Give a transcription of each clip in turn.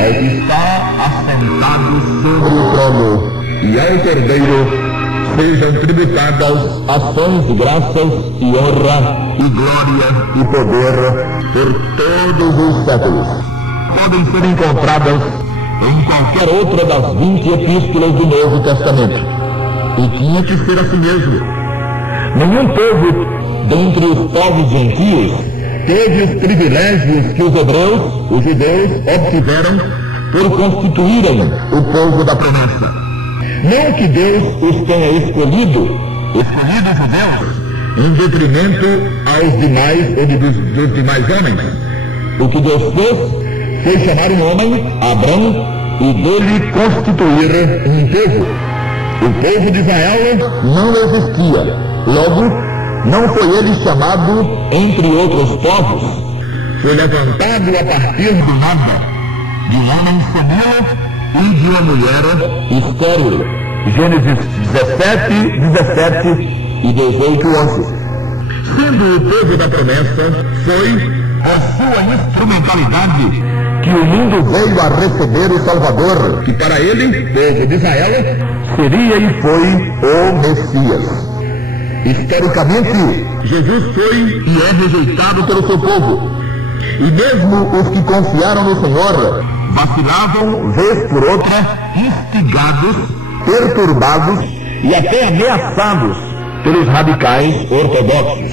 Ao que está assentado sobre o trono e ao Cordeiro sejam tributadas ações de graças e honra e glória e poder por todos os séculos. Podem ser encontradas em qualquer outra das 20 epístolas do Novo Testamento. E tinha que ser assim mesmo. Nenhum povo dentre os povos gentios teve os privilégios que os hebreus, os judeus, obtiveram por constituírem o povo da promessa. Não que Deus os tenha escolhido os judeus, em detrimento aos demais ou dos demais homens. O que Deus fez foi chamar um homem, Abrão, e dele constituir um povo. O povo de Israel não existia. Logo, não foi ele chamado entre outros povos. Foi levantado a partir do nada, de um homem senil e de uma mulher estéril. Gênesis 17, 17 e 18, 11. Sendo o povo da promessa, foi a sua instrumentalidade que o mundo veio a receber o Salvador, que para ele, povo de Israel, seria e foi o Messias. Historicamente, Jesus foi e é rejeitado pelo seu povo. E mesmo os que confiaram no Senhor vacilavam, vez por outra, instigados, perturbados e até ameaçados pelos radicais ortodoxos.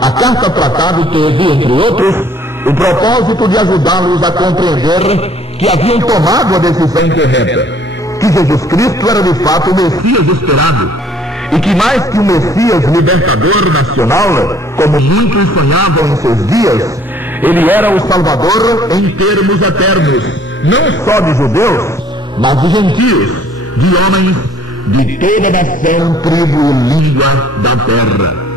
A carta tratada teve, entre outros, o propósito de ajudá-los a compreender que haviam tomado a decisão correta, que Jesus Cristo era de fato o Messias esperado, e que mais que o Messias libertador nacional, como muitos sonhavam em seus dias, ele era o Salvador em termos eternos, não só de judeus, mas de gentios, de homens de toda nação, tribo e língua da terra.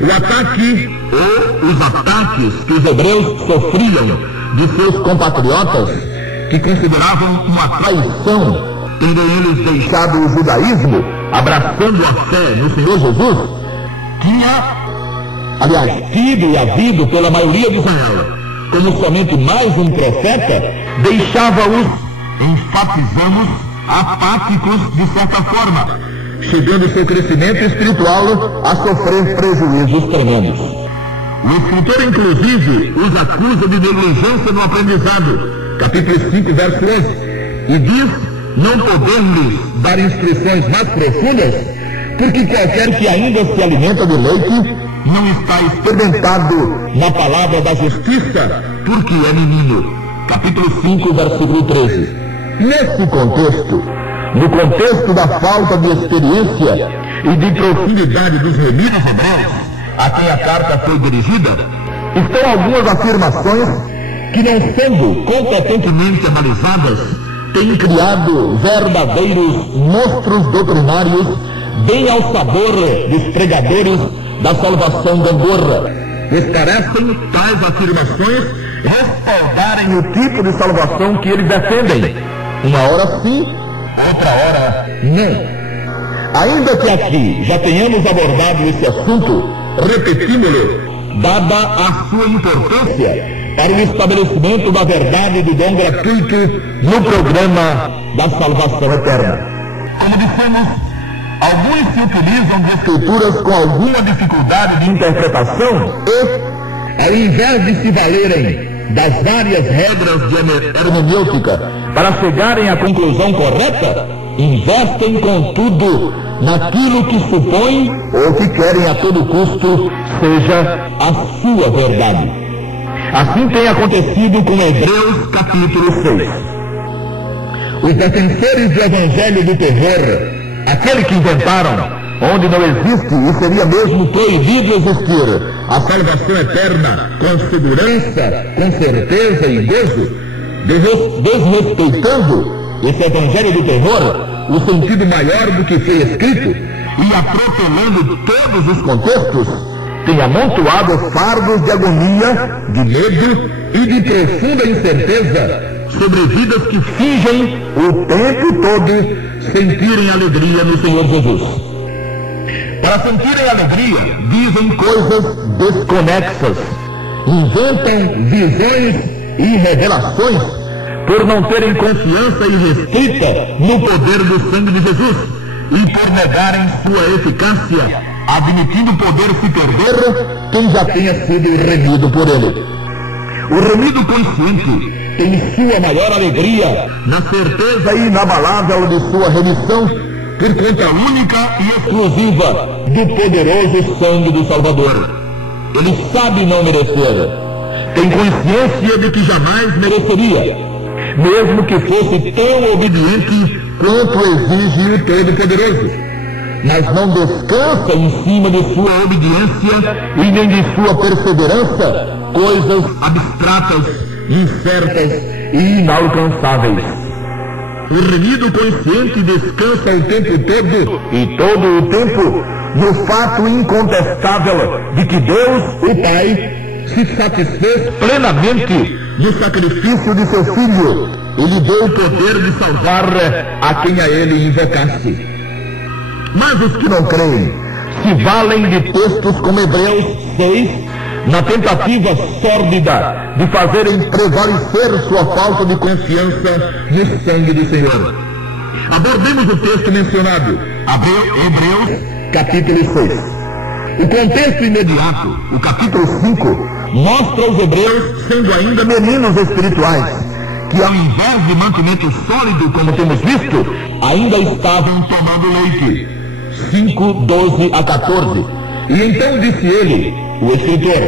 O ataque ou os ataques que os hebreus sofriam de seus compatriotas, que consideravam uma traição, tendo eles deixado o judaísmo, abraçando a fé no Senhor Jesus, tinha, tido e havido pela maioria de Israel, como somente mais um profeta, deixava-os, enfatizamos, apáticos de certa forma, chegando seu crescimento espiritual a sofrer prejuízos tremendos. O escritor, inclusive, os acusa de negligência no aprendizado, capítulo 5, verso 11, e diz não poder-lhes dar instruções mais profundas, porque qualquer que ainda se alimenta de leite não está experimentado na palavra da justiça, porque é menino. Capítulo 5, versículo 13. Nesse contexto, no contexto da falta de experiência e de profundidade dos remidos hebreus, a quem a carta foi dirigida, estão algumas afirmações que, não sendo competentemente analisadas, têm criado verdadeiros monstros doutrinários bem ao sabor dos pregadores da salvação gangorra. Pois parecem tais afirmações respaldarem o tipo de salvação que eles defendem. Uma hora sim, outra hora não. Ainda que aqui já tenhamos abordado esse assunto, repetimos-lo, dada a sua importância para o estabelecimento da verdade do dom gratuito no programa da salvação eterna. Como dissemos, alguns se utilizam de escrituras com alguma dificuldade de interpretação e, ao invés de se valerem das várias regras de hermenêutica para chegarem à conclusão correta, investem, contudo, naquilo que supõem ou que querem a todo custo seja a sua verdade. Assim tem acontecido com Hebreus capítulo 6. Os defensores do evangelho do terror, aquele que inventaram, onde não existe e seria mesmo proibido existir, a salvação eterna com segurança, com certeza e gozo, desrespeitando esse evangelho do terror, o sentido maior do que foi escrito, e atropelando todos os contextos, tem amontoado fardos de agonia, de medo e de profunda incerteza sobre vidas que fingem o tempo todo sentirem alegria no Senhor Jesus. Para sentirem alegria, dizem coisas desconexas, inventam visões e revelações por não terem confiança irrestrita no poder do sangue de Jesus e por negarem sua eficácia, admitindo poder se perder quem já tenha sido remido por ele. O remido consciente tem sua maior alegria na certeza inabalável de sua remissão por conta única e exclusiva do poderoso sangue do Salvador. Ele sabe não merecer, tem consciência de que jamais mereceria, mesmo que fosse tão obediente quanto exige o Todo-Poderoso, mas não descansa em cima de sua obediência e nem de sua perseverança coisas abstratas, incertas e inalcançáveis. O remido consciente descansa o tempo todo e todo o tempo no fato incontestável de que Deus, o Pai, se satisfez plenamente no sacrifício de seu Filho e lhe deu o poder de salvar a quem a ele invocasse. Mas os que não creem se valem de textos como Hebreus 6, na tentativa sórdida de fazerem prevalecer sua falta de confiança no sangue do Senhor. Abordemos o texto mencionado, Hebreus capítulo 6. O contexto imediato, o capítulo 5, mostra os hebreus sendo ainda meninos espirituais, que ao invés de mantimento sólido, como temos visto, ainda estavam tomando leite. 5, 12 a 14. E então disse ele, o escritor,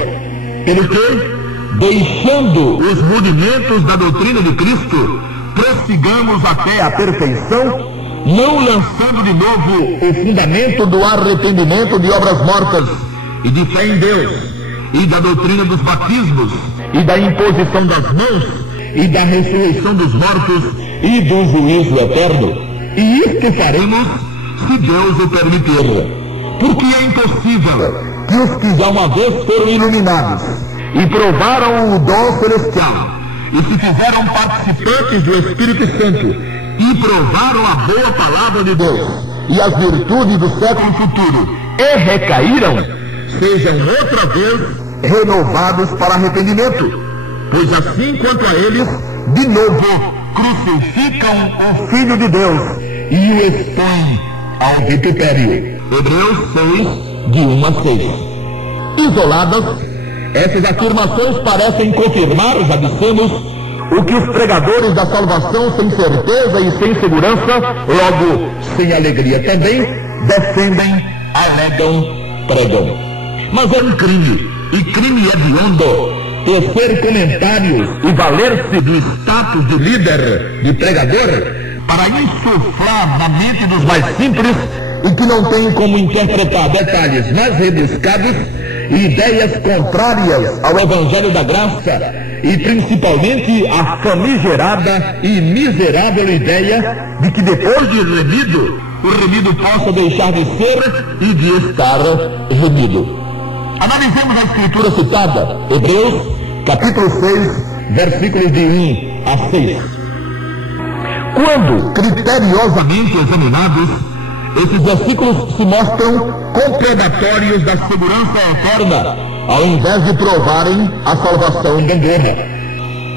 pelo que, deixando os rudimentos da doutrina de Cristo, prossigamos até a perfeição, não lançando de novo o fundamento do arrependimento de obras mortas e de fé em Deus, e da doutrina dos batismos, e da imposição das mãos, e da ressurreição dos mortos, e do juízo eterno. E isto faremos se Deus o permitir, porque é impossível que os que já uma vez foram iluminados e provaram o dom celestial e se fizeram participantes do Espírito Santo e provaram a boa palavra de Deus e as virtudes do século futuro e recaíram, sejam outra vez renovados para arrependimento, pois assim quanto a eles, de novo crucificam o Filho de Deus e o expõem ao vitupério. Hebreus 6, de 1 a 6. Isoladas, essas afirmações parecem confirmar, já dissemos, o que os pregadores da salvação sem certeza e sem segurança, logo sem alegria também, defendem, alegam, pregam. Mas é um crime, e crime hediondo, tecer comentários e valer-se do status de líder, de pregador, para insuflar na mente dos mais simples e que não têm como interpretar detalhes mais rebuscados e ideias contrárias ao Evangelho da Graça e principalmente a famigerada e miserável ideia de que depois de remido, o remido possa deixar de ser e de estar remido. Analisemos a escritura citada, Hebreus capítulo 6, versículos de 1 a 6. Quando criteriosamente examinados, esses versículos se mostram comprobatórios da segurança eterna, ao invés de provarem a salvação gangorra.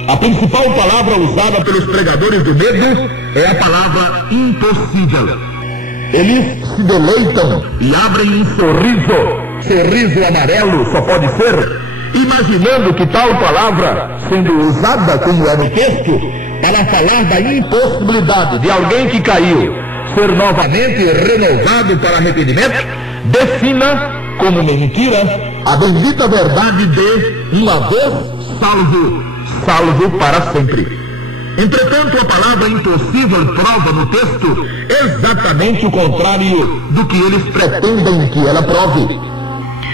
A principal palavra usada pelos pregadores do medo é a palavra impossível. Eles se deleitam e abrem um sorriso amarelo só pode ser, imaginando que tal palavra, sendo usada como é no texto, para falar da impossibilidade de alguém que caiu ser novamente renovado para arrependimento, defina como mentira a bendita verdade de uma vez salvo para sempre. Entretanto, a palavra impossível prova no texto exatamente o contrário do que eles pretendem que ela prove.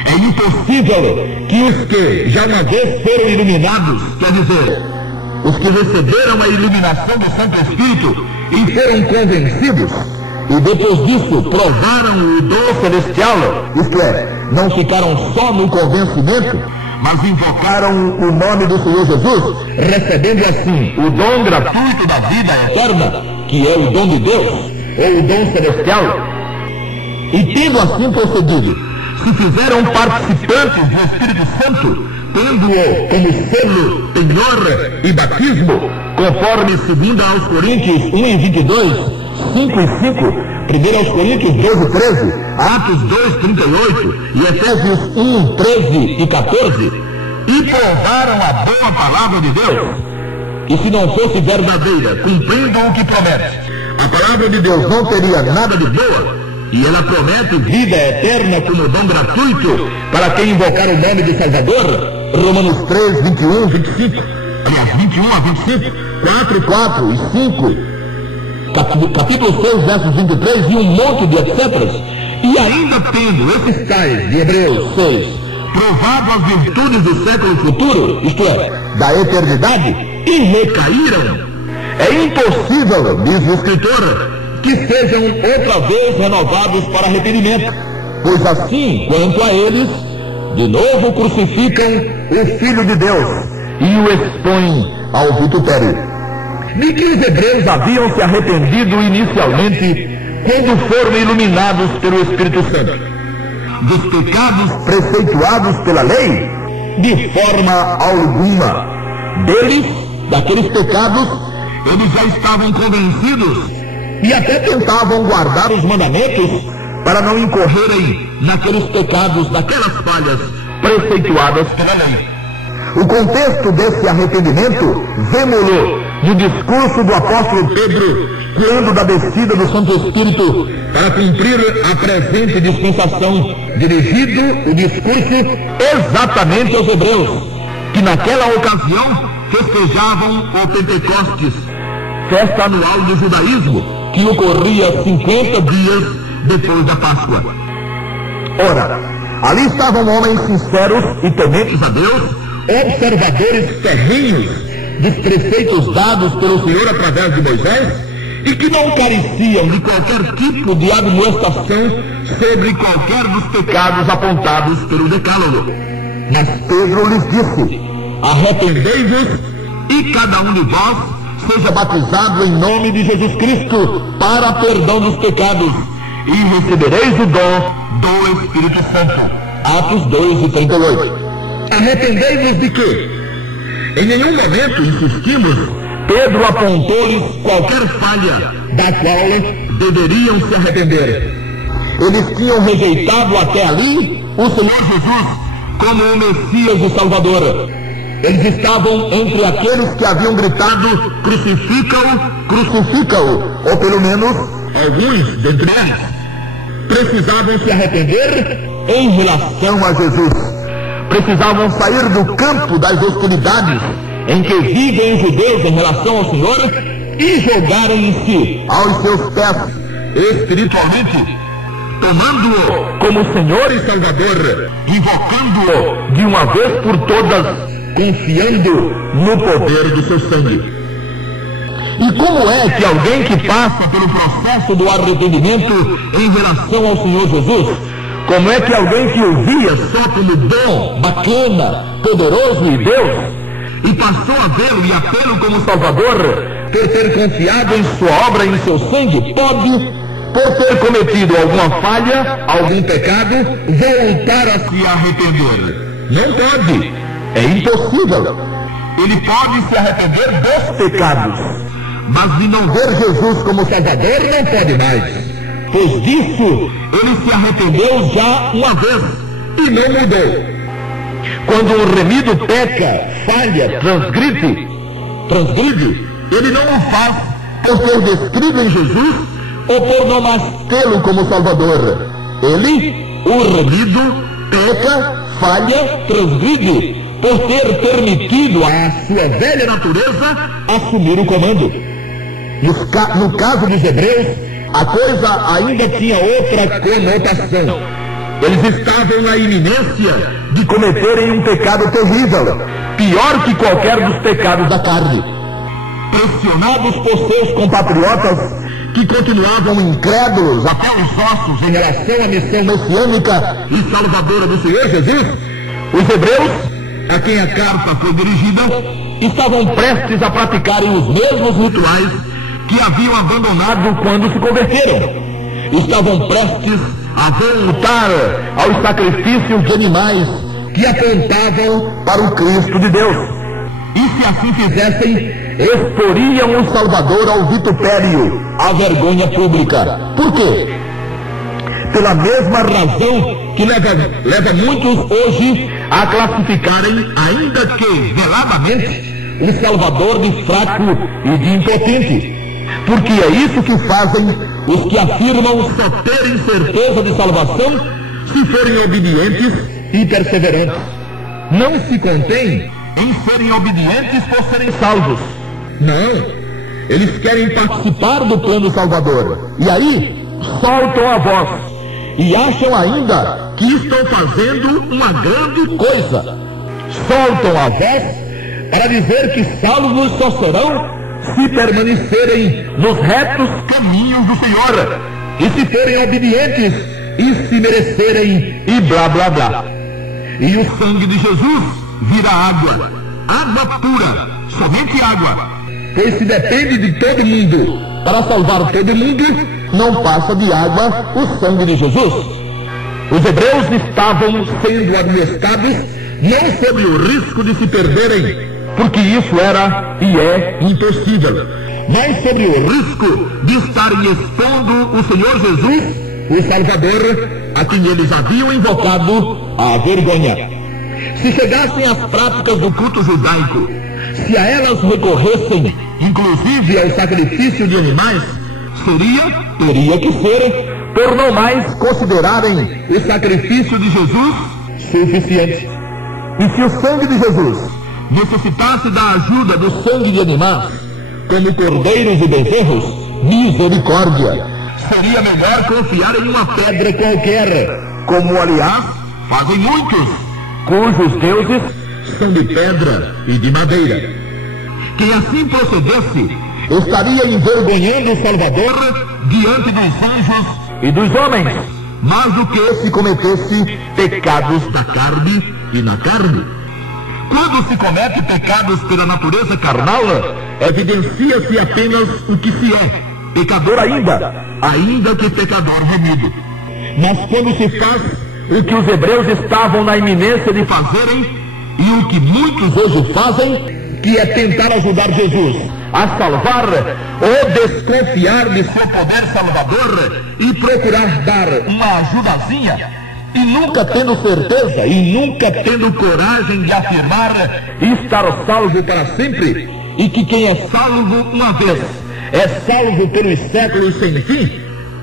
É impossível que os que já uma vez foram iluminados, quer dizer, os que receberam a iluminação do Santo Espírito e foram convencidos, e depois disso provaram o dom celestial, isto é, não ficaram só no convencimento, mas invocaram o nome do Senhor Jesus, recebendo assim o dom gratuito da vida eterna, que é o dom de Deus, ou o dom celestial. E tendo assim procedido, se fizeram participantes do Espírito Santo, tendo-o como selo, penhor e batismo, conforme 2 aos Coríntios 1 e 22, 5 e 5, 1 aos Coríntios 12, 13, Atos 2, 38 e Efésios 1, 13 e 14, e provaram a boa palavra de Deus. E se não fosse verdadeira, cumprindo o que promete, a palavra de Deus não teria nada de boa, e ela promete vida eterna como dom gratuito para quem invocar o nome de Salvador. Romanos 3, 21, 25, aliás, 21 a 25, 4, 4 e 5, capítulo 6, versos 23 e um monte de etc. E ainda tendo esses tais de Hebreus 6 provado as virtudes do século futuro, isto é, da eternidade, e recaíram, é impossível, diz o escritor, que sejam outra vez renovados para arrependimento, pois assim, quanto a eles, de novo crucificam o Filho de Deus e o expõem ao vitupério. De que os hebreus haviam se arrependido inicialmente quando foram iluminados pelo Espírito Santo? Dos pecados preceituados pela lei? De forma alguma. Deles, daqueles pecados, eles já estavam convencidos e até tentavam guardar os mandamentos para não incorrerem naqueles pecados, naquelas falhas preceituadas pela lei. O contexto desse arrependimento vemo-lo no discurso do apóstolo Pedro, quando da descida do Santo Espírito para cumprir a presente dispensação, dirigido o discurso exatamente aos hebreus, que naquela ocasião festejavam o Pentecostes, festa anual do judaísmo, que ocorria 50 dias depois da Páscoa. Ora, ali estavam homens sinceros e tementes a Deus, observadores ferrenhos dos preceitos dados pelo Senhor através de Moisés, e que não careciam de qualquer tipo de admoestação sobre qualquer dos pecados apontados pelo Decálogo. Mas Pedro lhes disse: arrependei-vos e cada um de vós seja batizado em nome de Jesus Cristo para perdão dos pecados, e recebereis o dom do Espírito Santo. Atos 2 e 38. Arrependei-vos de quê? Em nenhum momento, insistimos, Pedro apontou-lhes qualquer falha da qual deveriam se arrepender. Eles tinham rejeitado até ali o Senhor Jesus como o Messias e Salvador. Eles estavam entre aqueles que haviam gritado: crucifica-o, crucifica-o, ou pelo menos alguns dentre eles. Precisavam se arrepender em relação a Jesus. Precisavam sair do campo das hostilidades em que vivem os judeus em relação ao Senhor e jogarem-se aos seus pés espiritualmente, tomando-o como Senhor e Salvador, invocando-o de uma vez por todas, confiando no poder do seu sangue. E como é que alguém que passa pelo processo do arrependimento em relação ao Senhor Jesus, como é que alguém que o via só como bom, bacana, poderoso e Deus, e passou a vê-lo e a tê-lo como Salvador, por ter confiado em sua obra e em seu sangue, pode, por ter cometido alguma falha, algum pecado, voltar a se arrepender? Não pode. É impossível. Ele pode se arrepender dos pecados, mas de não ver Jesus como Salvador não pode mais. Pois disso ele se arrependeu já uma vez e não mudou. Quando um remido peca, falha, transgride, ele não o faz por ter descrito em Jesus ou por não mais tê-lo como Salvador. Ele, o remido, peca, falha, transgride, por ter permitido a sua velha natureza assumir o comando. No caso dos hebreus, a coisa ainda tinha outra conotação. Eles estavam na iminência de cometerem um pecado terrível, pior que qualquer dos pecados da carne. Pressionados por seus compatriotas, que continuavam incrédulos até os ossos em relação à missão messiânica e salvadora do Senhor Jesus, os hebreus, a quem a carta foi dirigida, estavam prestes a praticarem os mesmos rituais que haviam abandonado quando se converteram. Estavam prestes a voltar aos sacrifícios de animais que apontavam para o Cristo de Deus. E se assim fizessem, exporiam o Salvador ao vitupério, à vergonha pública. Por quê? Pela mesma razão que leva muitos hoje a classificarem, ainda que veladamente, o Salvador de fraco e de impotente. Porque é isso que fazem os que afirmam só terem certeza de salvação se forem obedientes e perseverantes. Não se contém em serem obedientes por serem salvos. Não, eles querem participar do plano salvador. E aí, soltam a voz e acham ainda que estão fazendo uma grande coisa. Soltam a voz para dizer que salvos só serão se permanecerem nos retos caminhos do Senhor, e se forem obedientes, e se merecerem, e blá blá blá. E o sangue de Jesus vira água, água pura, somente água, pois se depende de todo mundo para salvar todo mundo, não passa de água o sangue de Jesus. Os hebreus estavam sendo admoestados não sobre o risco de se perderem, porque isso era e é impossível, mas sobre o risco de estarem expondo o Senhor Jesus, o Salvador, a quem eles haviam invocado, à vergonha. Se chegassem às práticas do culto judaico, se a elas recorressem, inclusive ao sacrifício de animais, teria que ser, por não mais considerarem o sacrifício de Jesus suficiente. E se o sangue de Jesus necessitasse da ajuda do sangue de animais, como cordeiros e bezerros, misericórdia, seria melhor confiar em uma pedra qualquer, como aliás fazem muitos, cujos deuses são de pedra e de madeira. Quem assim procedesse, estaria envergonhando o Salvador diante dos anjos e dos homens, mais do que se cometesse pecados da carne e na carne. Quando se comete pecados pela natureza carnal, evidencia-se apenas o que se é, pecador ainda que pecador remido. Mas quando se faz o que os hebreus estavam na iminência de fazerem, e o que muitos hoje fazem, que é tentar ajudar Jesus a salvar ou desconfiar de seu poder salvador e procurar dar uma ajudazinha, e nunca tendo certeza e nunca tendo coragem de afirmar estar salvo para sempre, e que quem é salvo uma vez é salvo pelos séculos sem fim,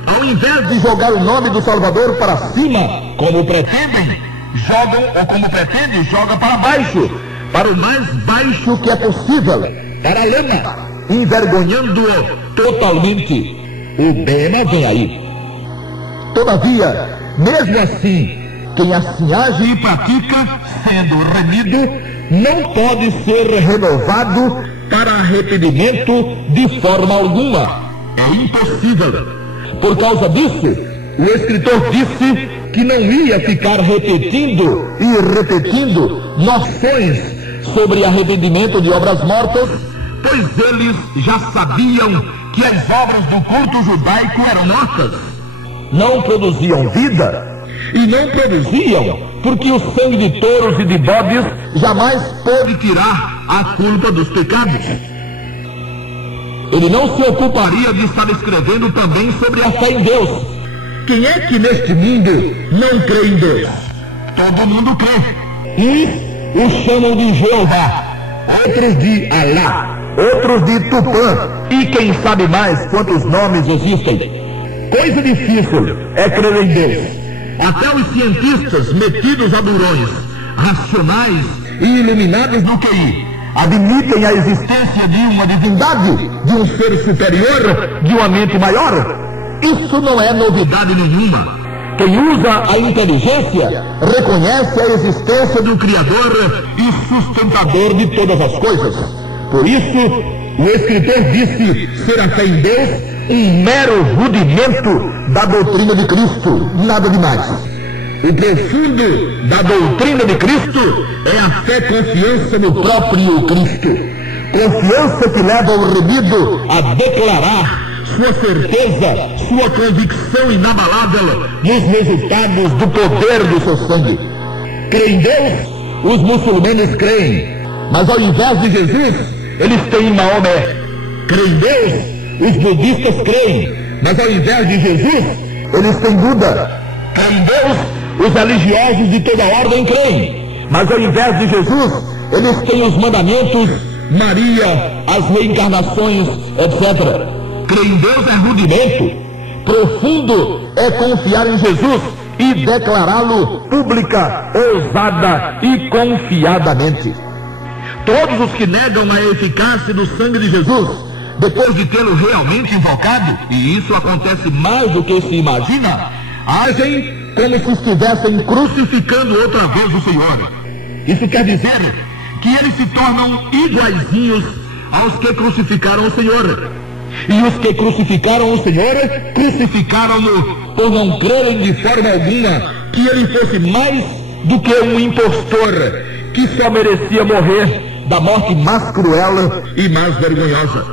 ao invés de jogar o nome do Salvador para cima, como pretendem, joga para baixo, para o mais baixo que é possível, para a lama, envergonhando-o totalmente. O bema vem aí. Todavia, mesmo assim, quem assim age e pratica, sendo remido, não pode ser renovado para arrependimento de forma alguma. É impossível. Por causa disso, o escritor disse que não ia ficar repetindo e repetindo noções sobre arrependimento de obras mortas, pois eles já sabiam que as obras do culto judaico eram mortas. Não produziam vida, e não produziam porque o sangue de touros e de bodes jamais pôde tirar a culpa dos pecados. Ele não se ocuparia de estar escrevendo também sobre a fé em Deus. Quem é que neste mundo não crê em Deus? Todo mundo crê. Uns o chamam de Jeová, outros de Alá, outros de Tupã, e quem sabe mais quantos nomes existem. Coisa difícil é crer em Deus. Até os cientistas metidos a durões, racionais e iluminados no QI, admitem a existência de uma divindade, de um ser superior, de uma mente maior. Isso não é novidade nenhuma. Quem usa a inteligência reconhece a existência do Criador e sustentador de todas as coisas. Por isso, o escritor disse ser a fé em Deus um mero rudimento da doutrina de Cristo, nada demais. O profundo da doutrina de Cristo é a fé confiança no próprio Cristo. Confiança que leva o remido a declarar sua certeza, sua convicção inabalável nos resultados do poder do seu sangue. Crê em Deus? Os muçulmanos creem, mas ao invés de Jesus, eles têm Maomé. Crê em Deus? Os budistas creem, mas ao invés de Jesus, eles têm Buda. Crê em Deus? Os religiosos de toda ordem creem, mas ao invés de Jesus, eles têm os mandamentos, Maria, as reencarnações, etc. Crer em Deus é rudimento. Profundo é confiar em Jesus e declará-lo pública, ousada e confiadamente. Todos os que negam a eficácia do sangue de Jesus, depois de tê-lo realmente invocado, e isso acontece mais do que se imagina, agem como se estivessem crucificando outra vez o Senhor. Isso quer dizer que eles se tornam iguaizinhos aos que crucificaram o Senhor. E os que crucificaram o Senhor, crucificaram-no por não crerem de forma alguma que ele fosse mais do que um impostor, que só merecia morrer da morte mais cruel e mais vergonhosa.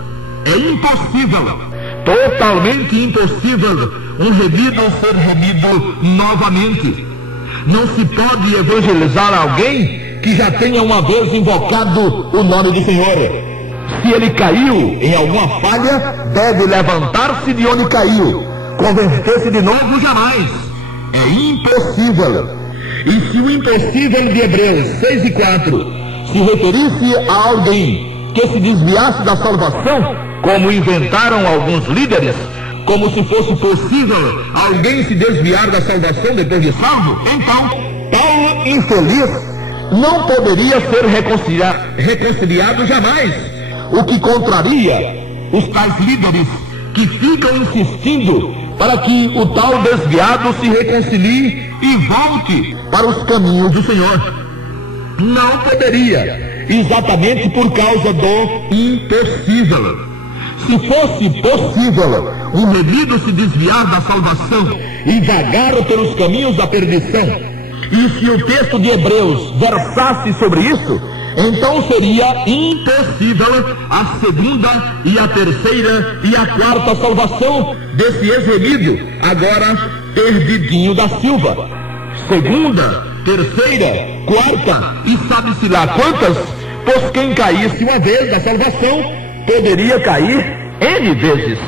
É impossível, totalmente impossível, um remido ser remido novamente. Não se pode evangelizar alguém que já tenha uma vez invocado o nome do Senhor. Se ele caiu em alguma falha, deve levantar-se de onde caiu. Converter-se de novo jamais. É impossível. E se o impossível de Hebreus 6:4 se referisse a alguém que se desviasse da salvação, como inventaram alguns líderes, como se fosse possível alguém se desviar da salvação depois de salvo, então, tal infeliz não poderia ser reconciliado jamais. O que contraria os tais líderes que ficam insistindo para que o tal desviado se reconcilie e volte para os caminhos do Senhor. Não poderia, exatamente por causa do impossível. Se fosse possível um remido se desviar da salvação e vagar pelos caminhos da perdição, e se o texto de Hebreus versasse sobre isso, então seria impossível a segunda e a terceira e a quarta salvação desse ex-remido, agora perdidinho da Silva. Segunda, terceira, quarta e sabe-se lá quantas, pois quem caísse uma vez da salvação poderia cair N vezes.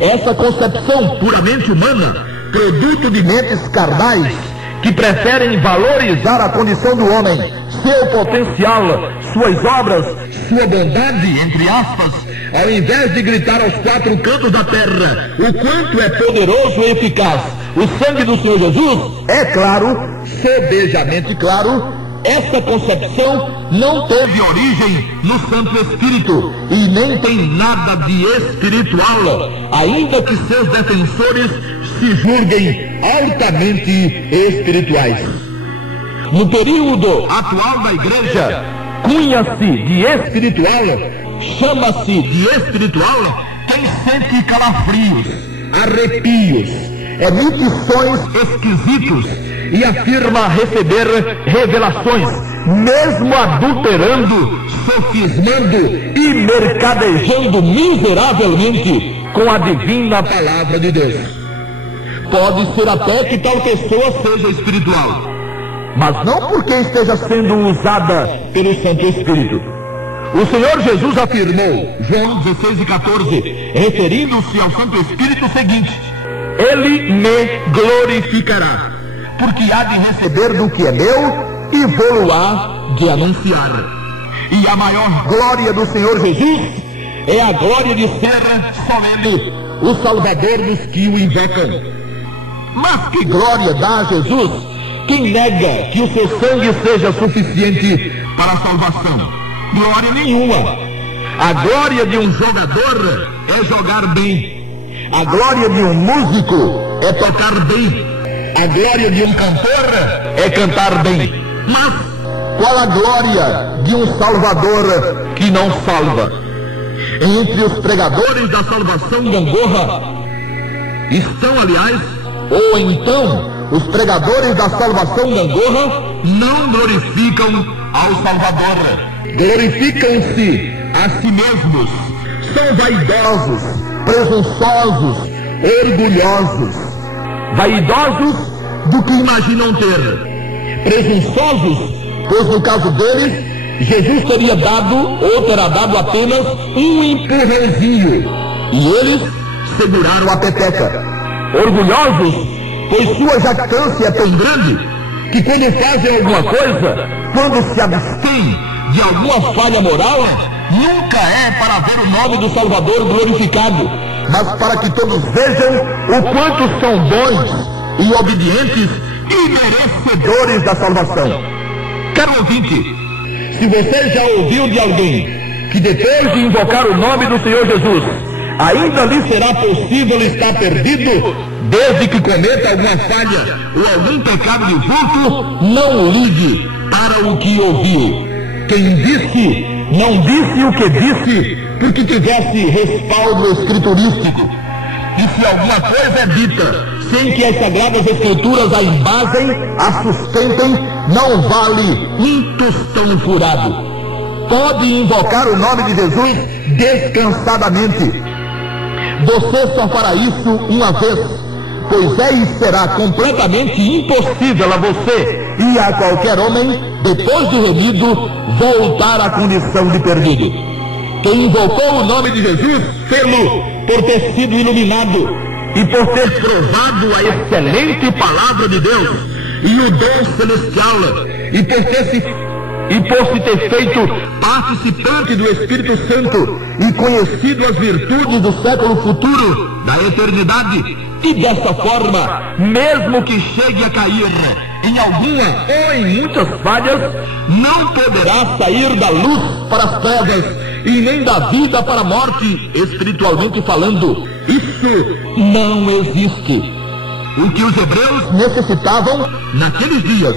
Essa concepção puramente humana, produto de mentes carnais, que preferem valorizar a condição do homem, seu potencial, suas obras, sua bondade, entre aspas, ao invés de gritar aos quatro cantos da terra o quanto é poderoso e eficaz o sangue do Senhor Jesus, é claro, sobejamente claro, essa concepção não teve origem no Santo Espírito e nem tem nada de espiritual, ainda que seus defensores se julguem altamente espirituais. No período atual da igreja, cunha-se de espiritual, chama-se de espiritual quem sente calafrios, arrepios, emite sons esquisitos e afirma receber revelações, mesmo adulterando, sofismando e mercadejando miseravelmente com a divina palavra de Deus. Pode ser até que tal pessoa seja espiritual, mas não porque esteja sendo usada pelo Santo Espírito. O Senhor Jesus afirmou, João 16:14, referindo-se ao Santo Espírito, o seguinte: Ele me glorificará, porque há de receber do que é meu e vou-lo-á de anunciar. E a maior glória do Senhor Jesus é a glória de ser solene, o Salvador dos que o invocam. Mas que glória dá a Jesus quem nega que o seu sangue seja suficiente para a salvação? Glória nenhuma. A glória de um jogador é jogar bem. A glória de um músico é tocar bem. A glória de um cantor é cantar bem. Mas qual a glória de um salvador que não salva? Entre os pregadores da salvação gangorra estão, aliás, ou então os pregadores da salvação gangorra não glorificam ao Salvador, glorificam-se a si mesmos, são vaidosos, presunçosos, orgulhosos, vaidosos do que imaginam ter, presunçosos, pois no caso deles, Jesus teria dado ou terá dado apenas um empurrãozinho, e eles seguraram a peteca. Orgulhosos, pois sua jactância é tão grande que quando fazem alguma coisa, quando se abstêm de alguma falha moral, nunca é para ver o nome do Salvador glorificado, mas para que todos vejam o quanto são bons e obedientes e merecedores da salvação. Caro ouvinte, se você já ouviu de alguém que depois de invocar o nome do Senhor Jesus, ainda lhe será possível estar perdido, desde que cometa alguma falha ou algum pecado de vulto, não ligue para o que ouviu. Quem disse, não disse o que disse, porque tivesse respaldo escriturístico. E se alguma coisa é dita, sem que as Sagradas Escrituras a embasem, a sustentem, não vale um tostão furado. Pode invocar o nome de Jesus descansadamente. Você só fará isso uma vez, pois é e será completamente impossível a você e a qualquer homem, depois de remido, voltar à condição de perdido. Quem invocou o nome de Jesus, fê-lo por ter sido iluminado e por ter provado a excelente palavra de Deus e o dom celestial, e por se ter feito participante do Espírito Santo e conhecido as virtudes do século futuro, da eternidade, e dessa forma, mesmo que chegue a cair em alguma ou em muitas falhas, não poderá sair da luz para as trevas e nem da vida para a morte, espiritualmente falando. Isso não existe. O que os hebreus necessitavam naqueles dias,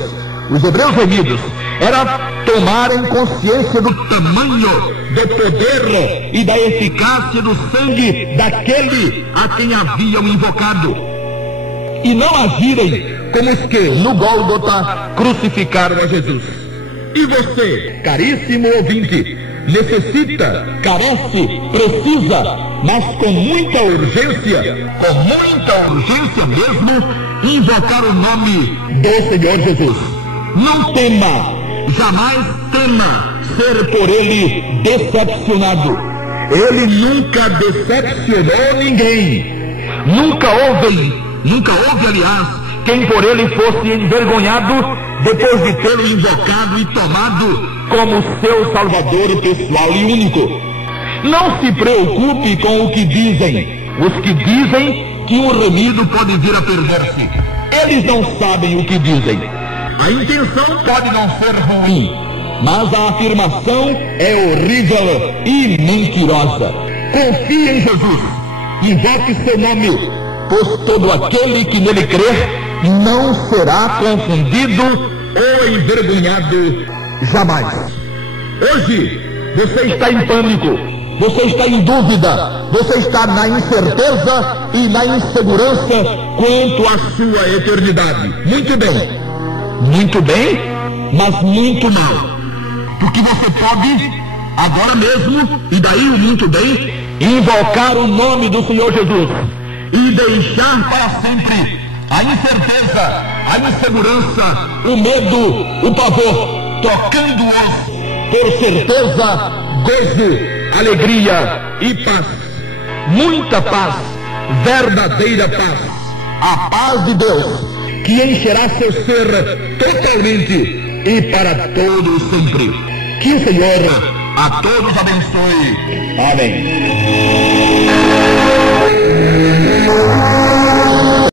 os hebreus remidos, era tomarem consciência do tamanho, do poder e da eficácia do sangue daquele a quem haviam invocado, e não agirem como os que no Gólgota crucificaram a Jesus. E você, caríssimo ouvinte, necessita, carece, precisa, mas com muita urgência mesmo, invocar o nome do Senhor Jesus. Não tema, jamais tema ser por ele decepcionado. Ele nunca decepcionou ninguém. Nunca houve, aliás, quem por ele fosse envergonhado depois de tê-lo invocado e tomado como seu Salvador pessoal e único. Não se preocupe com o que dizem os que dizem que um remido pode vir a perder-se. Eles não sabem o que dizem. A intenção pode não ser ruim, mas a afirmação é horrível e mentirosa. Confie em Jesus, invoque seu nome, pois todo aquele que nele crer não será confundido ou envergonhado jamais. Hoje você está em pânico, você está em dúvida, você está na incerteza e na insegurança quanto à sua eternidade. Muito bem, mas muito mal. Porque você pode, agora mesmo, e daí o muito bem, invocar o nome do Senhor Jesus e deixar para sempre a incerteza, a insegurança, o medo, o pavor, trocando-os por certeza, gozo, alegria e paz. Muita paz, verdadeira paz. A paz de Deus, que encherá seu ser totalmente e para todos sempre. Que o Senhor a todos abençoe. Amém.